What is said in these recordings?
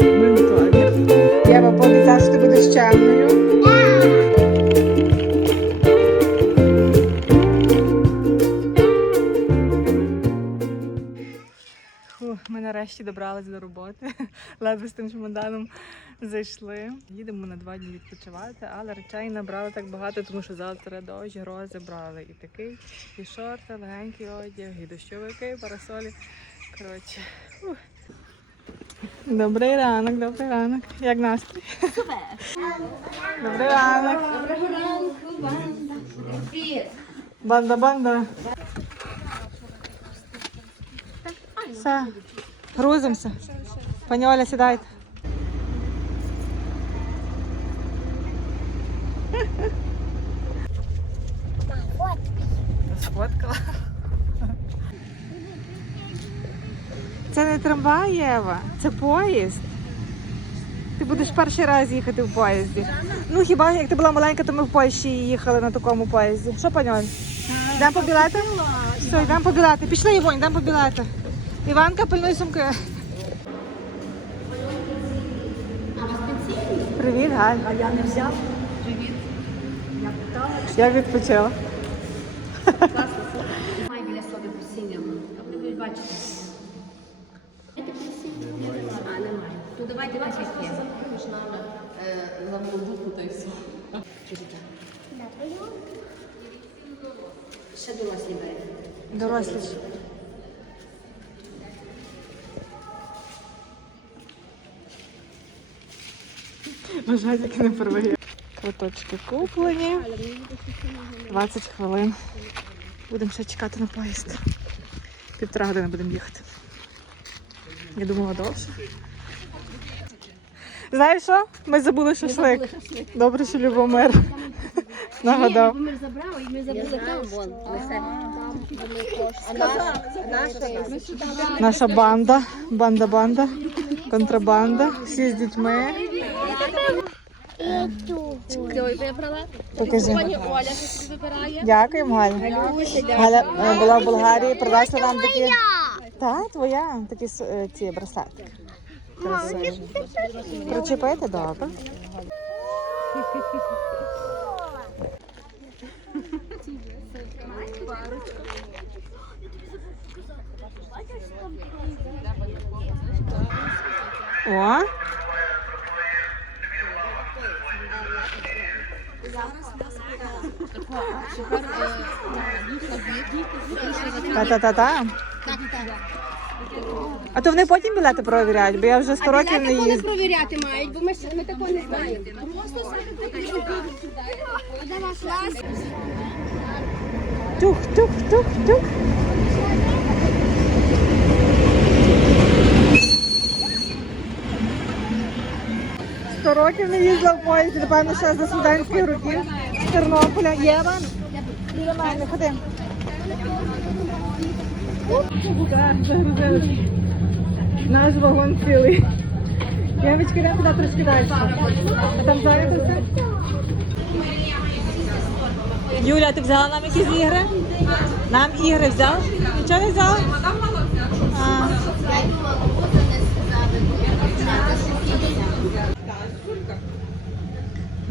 Ми готові. Єва пообіцяла, що ти. Ми нарешті добрались до роботи. Ледве з тим чемоданом зайшли. Їдемо на два дні відпочивати, але речей набрали так багато, тому що завтра дощ, грози брали і такий, і шорти, легенький одяг, і дощовики, і парасолі. Коротше. Добрий ранок, добрий ранок. Як настрій? Добрий ранок. Доброго ранку, банда. Банда, банда. Все, грузимося. Пані Оля, сідайте. Сфоткала. Це не трамвай, Єва, це поїзд. Ти будеш перший раз їхати в поїзді. Ну хіба як ти була маленька, то ми в Польщі їхали на такому поїзді. Що, пані Оль? Йдемо по білети? Все, йдемо по білети. Пішли, Івонь, йдемо по білети. Іванка, пильнуй сумки. Привіт, Галь. А я не взяв. Я. Як відпочила? Біля собі ви? А, немає. Ну давайте так, як є. Чуєте? Ще дорослі бере. Дорослі. ж. Бажатики не порває. Квиточки куплені. 20 хвилин. Будемо ще чекати на поїзд. Півтора години будемо їхати. Я думала довше. Знаєш що? Ми забули шашлик. Добре, що Любомир нагадав. Ми забрали, і ми забули там. Наша банда, банда-банда, контрабанда, всі з дітьми. Ой, вибрала. Покажи. Пані Оля щось вибирає. Дякуємо, Галя. Галя е, була в Болгарії, принесла нам такі. Та, твоя, такі с- е, ці браслетики. Красиві. Причепити добре. О, та-та-та-та. А то вони потім білети перевіряють, бо я вже 100 років не Вони їздила. провіряти мають, бо ми, ж- ми такого не знаємо. Тух, тух, тух, тух. Сто років не їздила в поїзді, напевно, ще за студентських років з Тернополя. Єва, біля мене, ходи. Наш вагон цілий. Євочка, йдемо туди трошки далі. А там зайнято все? Юля, ти взяла нам якісь ігри? Нам ігри взяв? Нічого не взяла? А.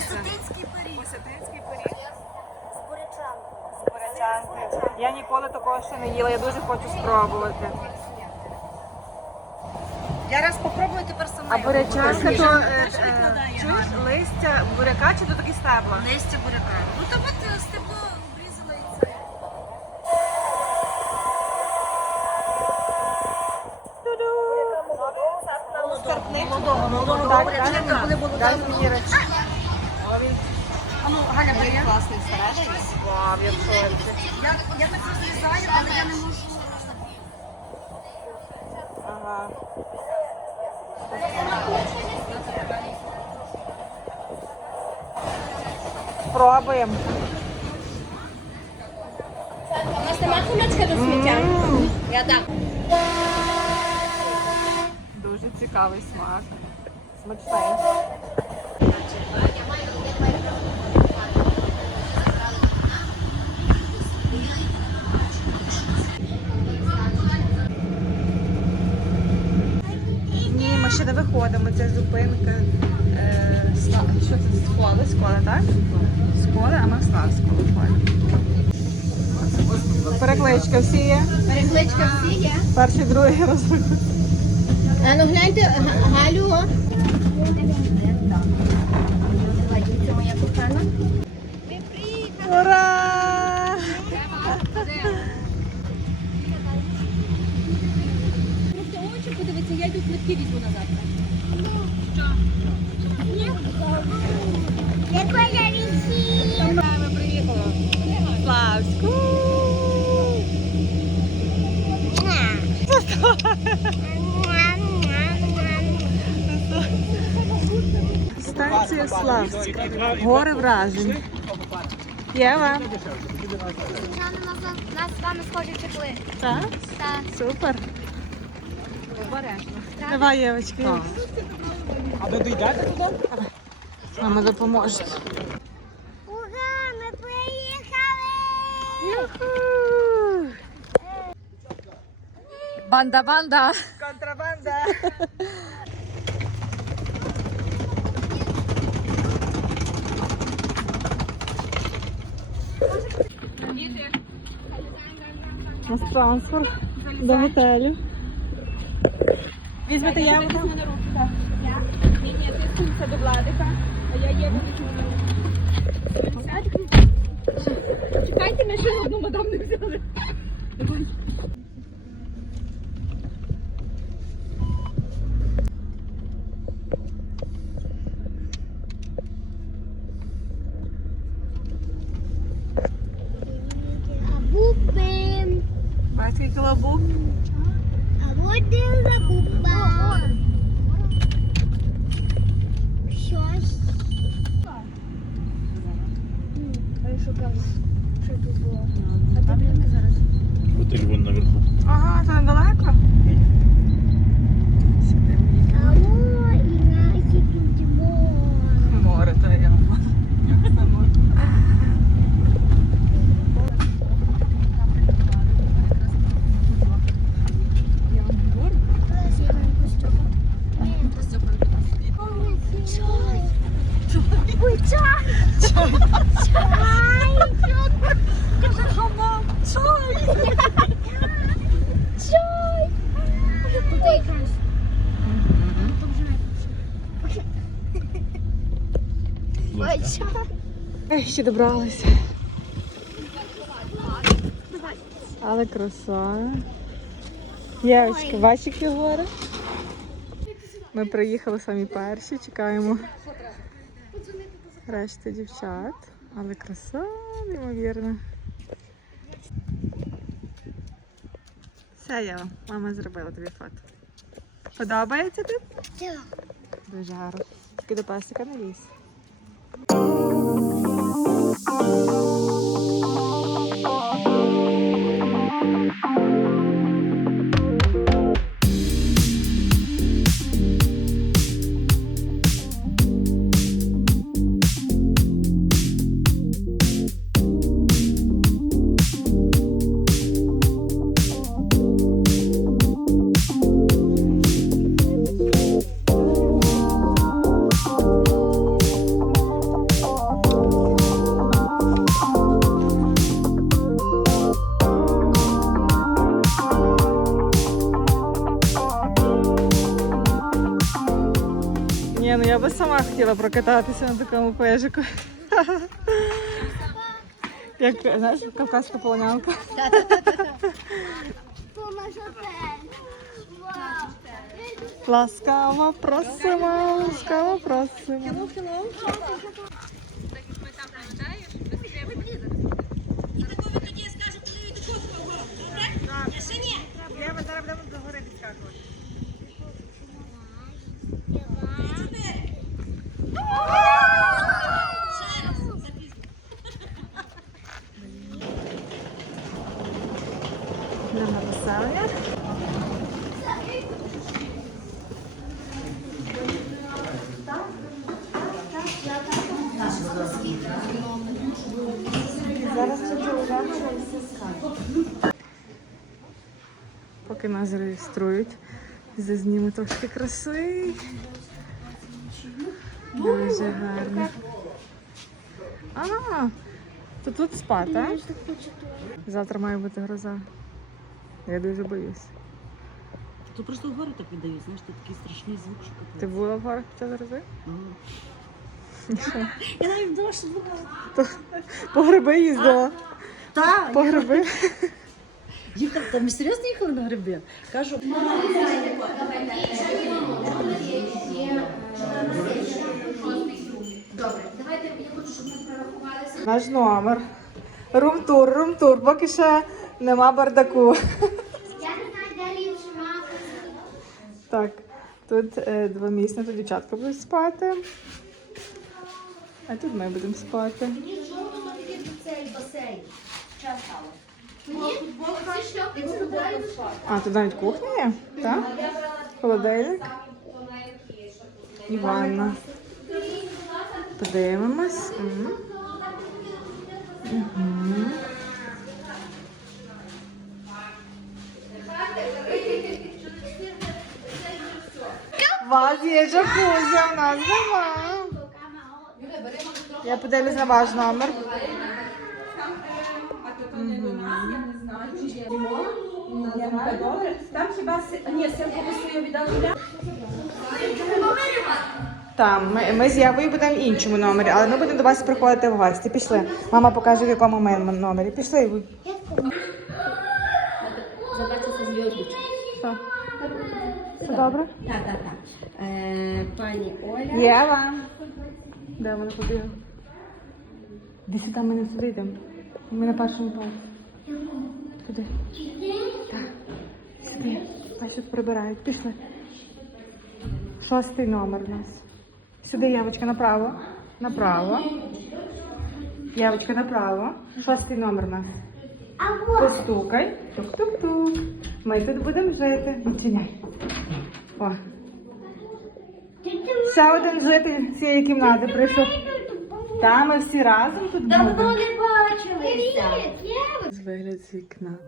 Осетинський пиріг. Осетинський пиріг. З бурячанкою. З бурячанкою. Я ніколи такого ще не їла, я дуже хочу спробувати. Я раз спробую тепер сама. А його бурячанка купити. то е, е, чуєш, листя буряка чи то такі стебла? Листя буряка. Ну там от е, стебло обрізано і це. Молодого, молодого, молодого. Так, бурячка. Коли було Дай мені речі всередині. Вау, я в шоці. Я, я так розрізаю, але я не можу. Ага. Пробуємо. У нас нема хомячка до сміття. Я так. Дуже цікавий смак. Смачний. Ми ще не виходимо. Це зупинка. Е, Сла- Що це? Сколи? Сколи, так? Сколи, а ми в Славську виходимо. Перекличка всі є. Перекличка всі є. Перший, другий розрахунок. А ну гляньте, Га- Галю. Це моя кохана. Ура! Ми приїхали. Славську. Станція Славська. Гори вражень. Єва. Нас з вами схожі чехли. Так? Так. Супер. Давай, Євочки. А ви дійдете туди? Мама допоможе. Ура, ми приїхали! Банда, банда. Контрабанда. У нас трансфер до готелю. Візьмете Єву? Ні, ні, ти до Владика, а я є руку. Чекайте, ми ще одну мадам не взяли. А бубим. Бачите, колобок. А буде за буба. Щось. Я шукав, що тут було. А там ми зараз. Готель вон наверху. Ага, це недалеко. Сюди Алло, і наші тут море. море, то я. Ой, чай! Чай! Каже, хамам, чай. Чай! Тут якраз. Ой, чай! Ще добралися. Але краса. Євочка, бачиш, які гори? Ми приїхали самі перші, чекаємо решти дівчат. Але краса, неймовірна. Все, Єва, мама зробила тобі фото. Подобається тут? Дуже гарно. Тільки до пасика не лізь. Música прокататися на такому пежику. Як знаєш, кавказька полонянка. Ласкаво просимо, ласкаво просимо. Я зараз будемо говорити гори відскакувати. Поки нас реєструють, трошки краси. Дуже гарно. А, то тут спа, так? Завтра має бути гроза. Я дуже боюсь. То просто в гори так віддають, знаєш, ти такий страшний звук, що Ти капець. була в горах під час грози? Ага. Я навіть дощ була. По гриби їздила. Так, По гриби. Їхав, та ми серйозно їхали на гриби? Кажу, Добре, давайте я хочу, щоб ми прорахувалися. Наш номер. Румтур, румтур. Поки ще нема бардаку. Я не знаю, де ліпше мати. Так, тут е, двомісне, тут дівчатка будуть спати. А тут ми будемо спати. Цей А, тут навіть кухня є? Так? Холодильник. І ванна. Подивимось. М. Мгм. Вас є джакузі, у нас нема. Я подивлюсь на ваш номер. Там хіба си- ні, сирку ви свою віддали? Там, ми, ми з Євою будемо в іншому номері, але ми будемо до вас приходити в гості. Пішли. Мама покаже, в якому ми номері. Пішли. ви. Забачиться зв'язочок. Що? Все добре? Так, так, так. Е, пані Оля. Єва. Де вона побігла? Де сюди ми не сюди йдемо. Ми на першому поверсі. Куди? Бачиш, тут прибирають. Пішли. Шостий номер у нас. Сюди, Євочка, направо. Направо. Євочка, направо. Шостий номер у нас. Постукай. Тук-тук-тук. Ми тут будемо жити. Відчиняй. О. Ще один житель цієї кімнати прийшов. Та ми всі разом тут Давно не бачилися. З вигляд з вікна.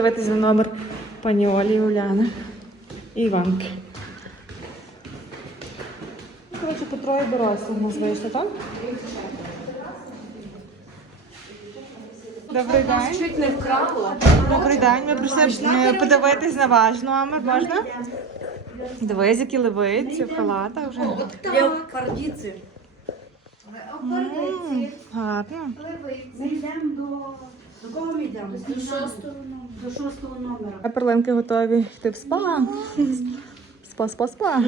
Подивитись на номер пані Олі Уляни і Іванки. Ну, Коротше, по троє дорослих у нас вийшло, так? Добрий день. Чуть не вкрала. Добрий день. Ми прийшли е, подивитись на ваш номер. Можна? Дивись, які левиці в халатах вже. я в кардіці. М, Гарно. Ми йдемо до... До кого ми йдемо? До шостого номера. До шостого номера. А перлинки готові йти в спа. Спа, спа, спа.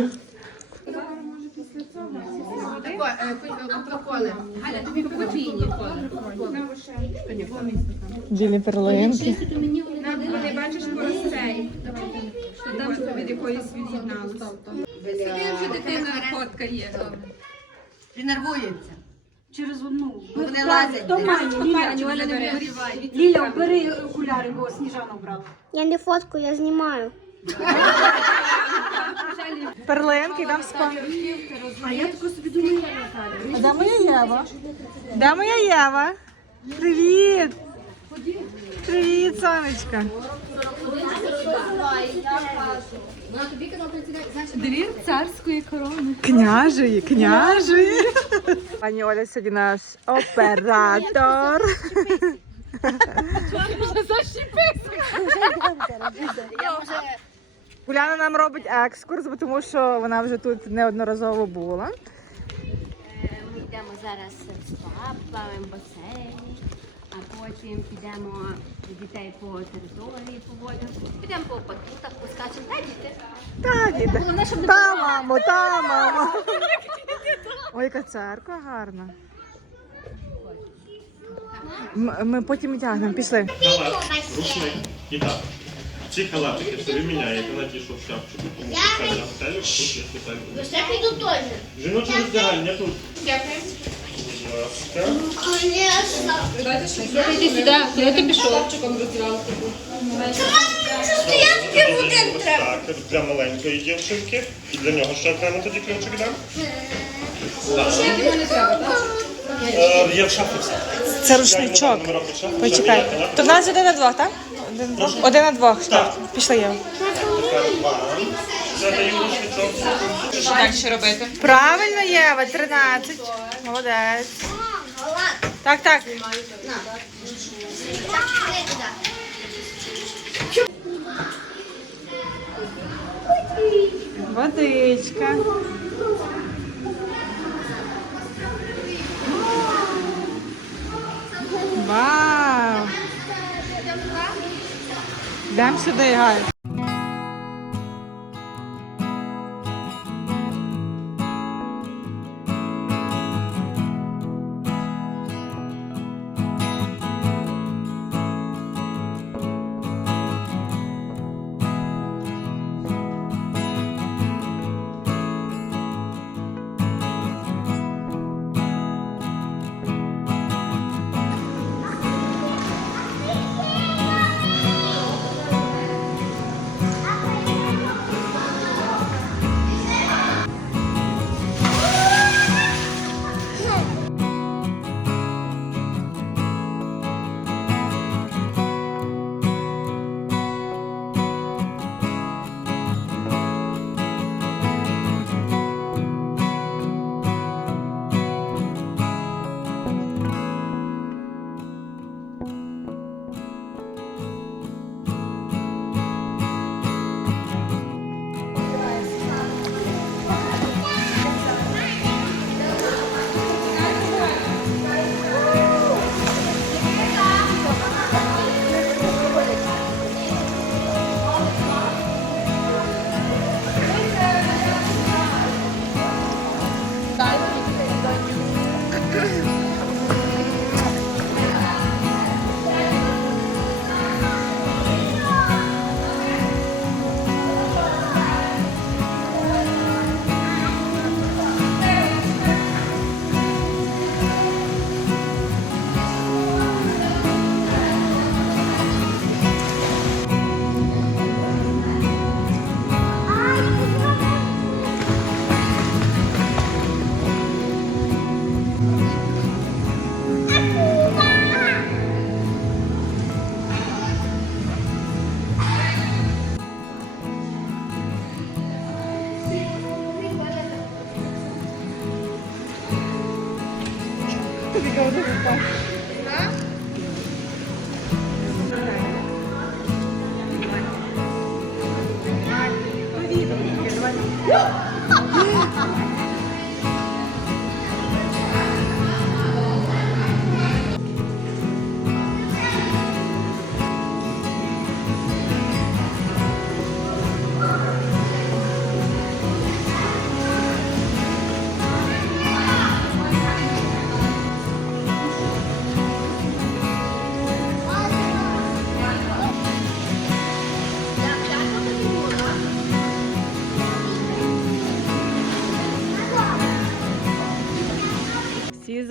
Білі перлинки. Не бачиш поросей. Там від якоїсь від'єдналося. Сюди вже дитина фотка є. Він нервується. Через одну. Вони лазять То десь. Мані, Ліля. Ліля, бери окуляри, бо Сніжана брала. Я не фотку, я знімаю. Перлинки, там спа. А я тако собі думаю, Наталя. А де моя Єва? Де моя Єва? Привіт! Привіт, сонечка. Двір царської корони. Княжої, княжої. Пані Оля сьогодні наш оператор. Уляна нам робить екскурс, бо тому що вона вже тут неодноразово була. Ми йдемо зараз в спа, плаваємо в басейні, а потім підемо дітей по території поводимо. Підемо по батутах, поскачемо. Та діти. Та, діти. Головне, щоб не Та, мамо, та, мамо. Ой, яка церква гарна. М- Ми потім тягнемо, пішли. Халат, рушник і так. Ці халатики собі міняєте на ті, що в шапчику, тому що це для готелю, а тут є спеціальні. Я піду теж. Жіноче роздягальня тут. Дякую. Ласка. Конечно. Іди сюди, я тобі що? Стоянки один треба. Так, для маленької дівчинки. І для нього ще окремо тоді ключик дам. Треба, так? Е, Є в шафі все. Це рушничок. Почекай. То в нас один на двох, так? Один на двох? Один на двох. Так. Пішли я. Тепер вам. Що далі робити? Правильно, Єва, 13. Молодець. Так, так. Водичка. Вау! Дам сюди, Галь.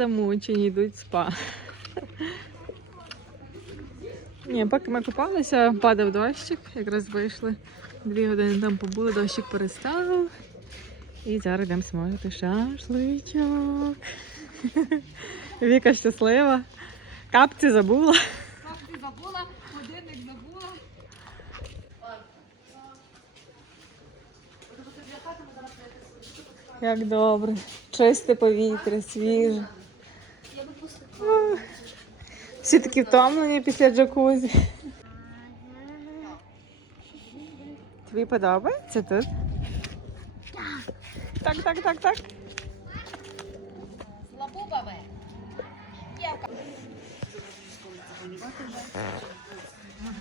Замучені, йдуть спа. Ні, поки ми купалися, падав дощик, якраз вийшли. Дві години там побули, дощик перестав. І зараз йдемо смажити шашличок. Віка щаслива. Капці забула. Забула, годинник забула. Як добре. Чисте повітря, свіже. Всі такі втомлені після джакузі. Тобі подобається тут? Так, так, так, так. Ми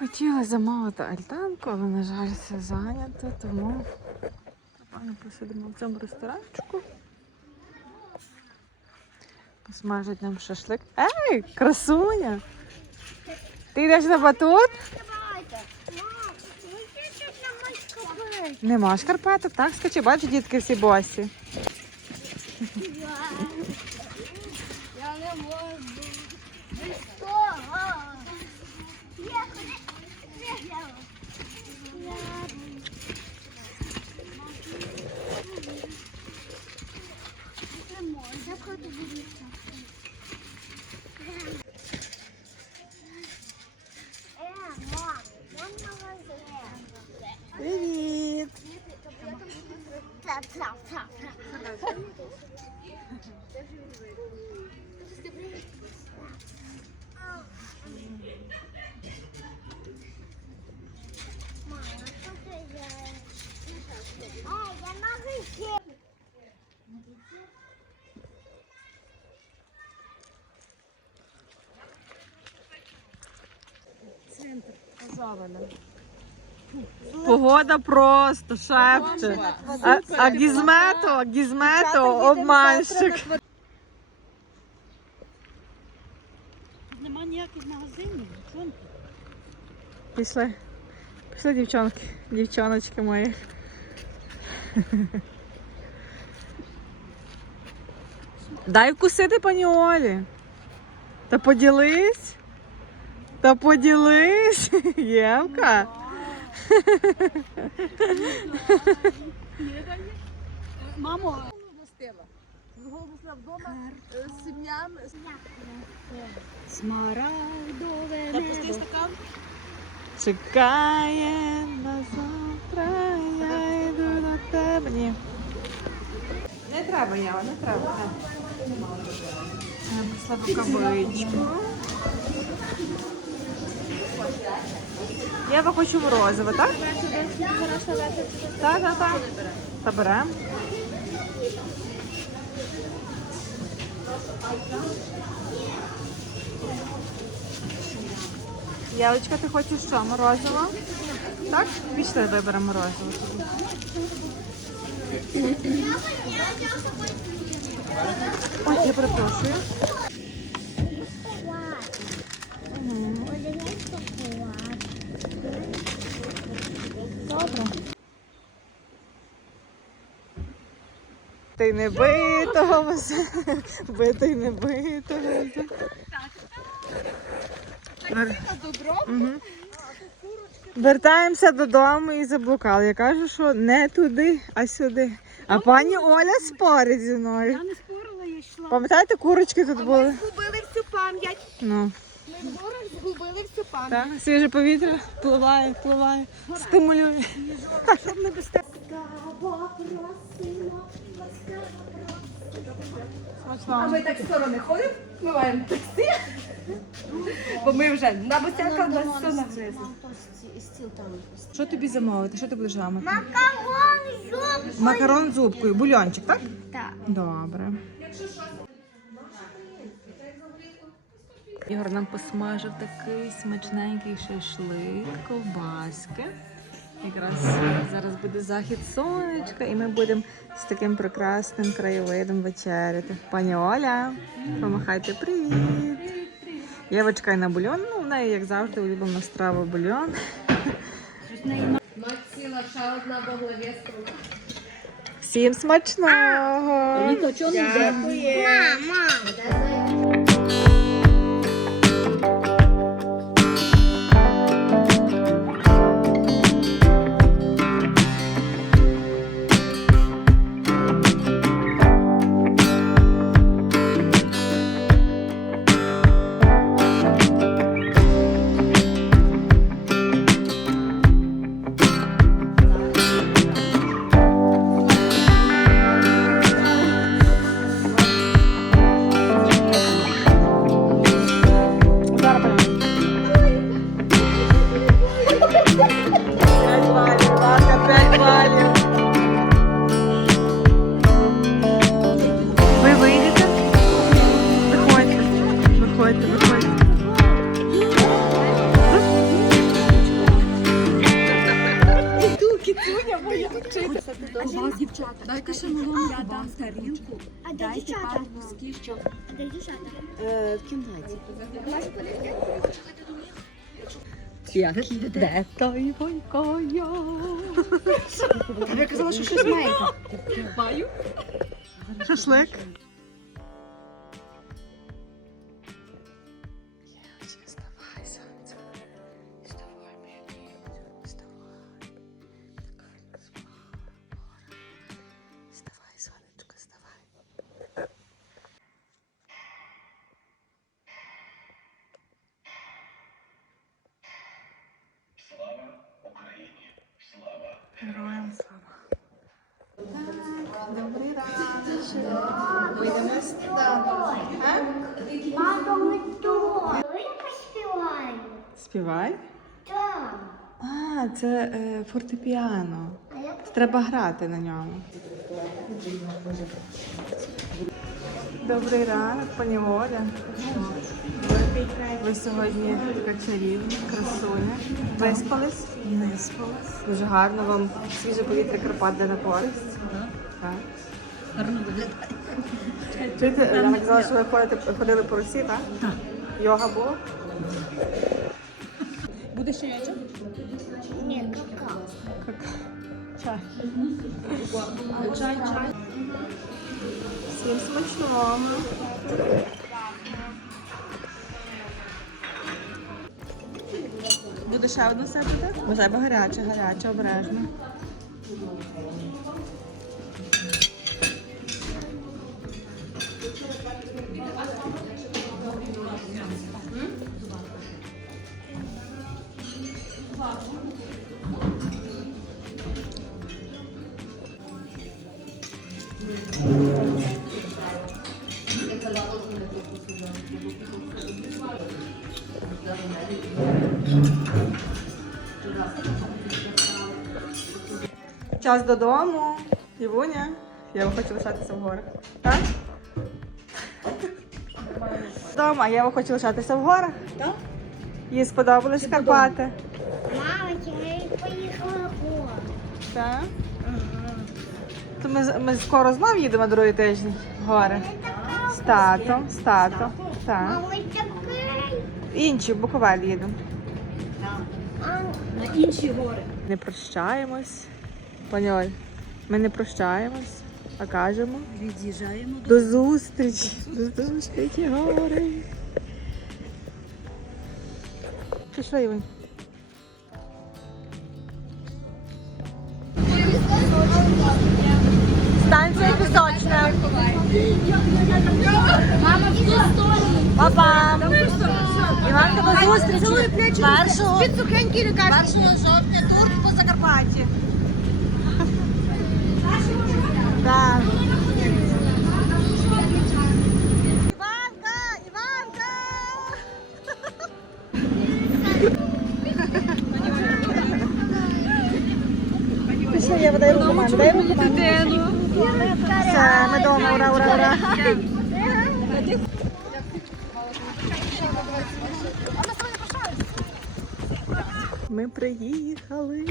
хотіли замовити альтанку, але, на жаль, все зайнято, тому Пані посидимо в цьому ресторанчику. Посмажать нам шашлик. Ей, красуня! Ти йдеш на батут? Нема шкарпеток, так? Скачи, бачиш, дітки всі босі. Центр Азавана. Погода просто шепче. А, а гізмето, гізмето, обманщик. Нема ніяких магазинів. Чому? Пішли. Пішли, дівчонки, дівчоночки мої. Дай вкусити пані Олі. Та поділись. Та поділись. Євка. Мамо, гостила. Гостила вдома з сім'ям. Смарагдове Та пустий стакан. Чекає на завтра, я йду до тебе. Ні. Не треба, Ява, не треба. Я. Єва хочу морозиво, так? Так, так, так. Та беремо. Ялочка, ти хочеш що, морозиво? Так? Пішли виберемо морозиво. Ой, я перепрошую. Мгм. Добре. Ти не битого везе, битий не битого. Вертаємося додому і заблукали. Я кажу, що не туди, а сюди. А пані Оля спорить зі мною. Я не спорила, я йшла. Пам'ятаєте, курочки тут були? Згубили всю пам'ять. Ну, Ми в горах згубили всю пам'ять. так, свіже повітря впливає, впливає, стимулює. Щоб не без тебе. А ми так сторони ходимо, вмиваємо таксі. Бо ми вже на босяка нас все нагризли. Що тобі замовити? Що ти будеш гамати? Макарон, зуб. Макарон з зубкою, бульончик, так? Так. Добре. Ігор нам посмажив такий смачненький шашлик, ковбаски. Якраз зараз буде захід сонечка, і ми будемо з таким прекрасним краєвидом вечеряти. Пані Оля, помахайте привіт. Єва чекає на бульон. Ну, в неї, як завжди, улюблена страва бульон. Всім смачного! Мама. Де той войкоя? Я казала, що щось маєте. Шашлик. Героям слава. Добрий ранок. Вийдемо на сніданок. Мама, ми то. Я поспіваю. Співай. Так. А, це е, фортепіано. А як Треба грати на ньому. Добрий ранок, пані Оля. Ви сьогодні така чарівна, красуня. Виспались? Дуже гарно вам свіже повітря Карпат де на користь. Так. Гарно виглядає. Чуєте, я казала, що ви ходите, ходили по Русі, так? Так. Йога була? ні, какао. Чай. Чай, чай. Всім смачного. Ще одну себе? Бо гаряча, гаряче, обережно. Час додому. Івуня, я би хочу лишатися в горах. Так? Дома, я хочу лишатися в горах. Так? Їй сподобались Карпати. Мама, я поїхала по. Так? То ми, ми скоро знов їдемо другий тиждень в гори. З татом, з татом. Так. Інші в Буковель їдемо. На інші гори. Не прощаємось. Пані Оль, ми не прощаємось, а кажемо. Від'їжджаємо До зустрічі! До зустрічі, гори! Пішли, Івань. Станція пісочна. Папа! Іванка, до зустрічі! Першого, першого жовтня тур по Закарпатті. Так. Іванка! Іванка! Пішли, я видаю команду. Дай руку команду. Все, ми вдома, ура, ура, ура. Ми приїхали.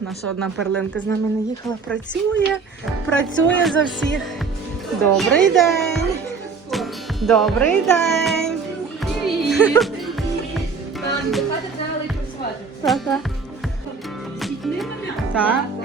Наша одна перлинка з нами не їхала, працює, працює за всіх. Добрий день! Добрий день! Привіт! Так, так.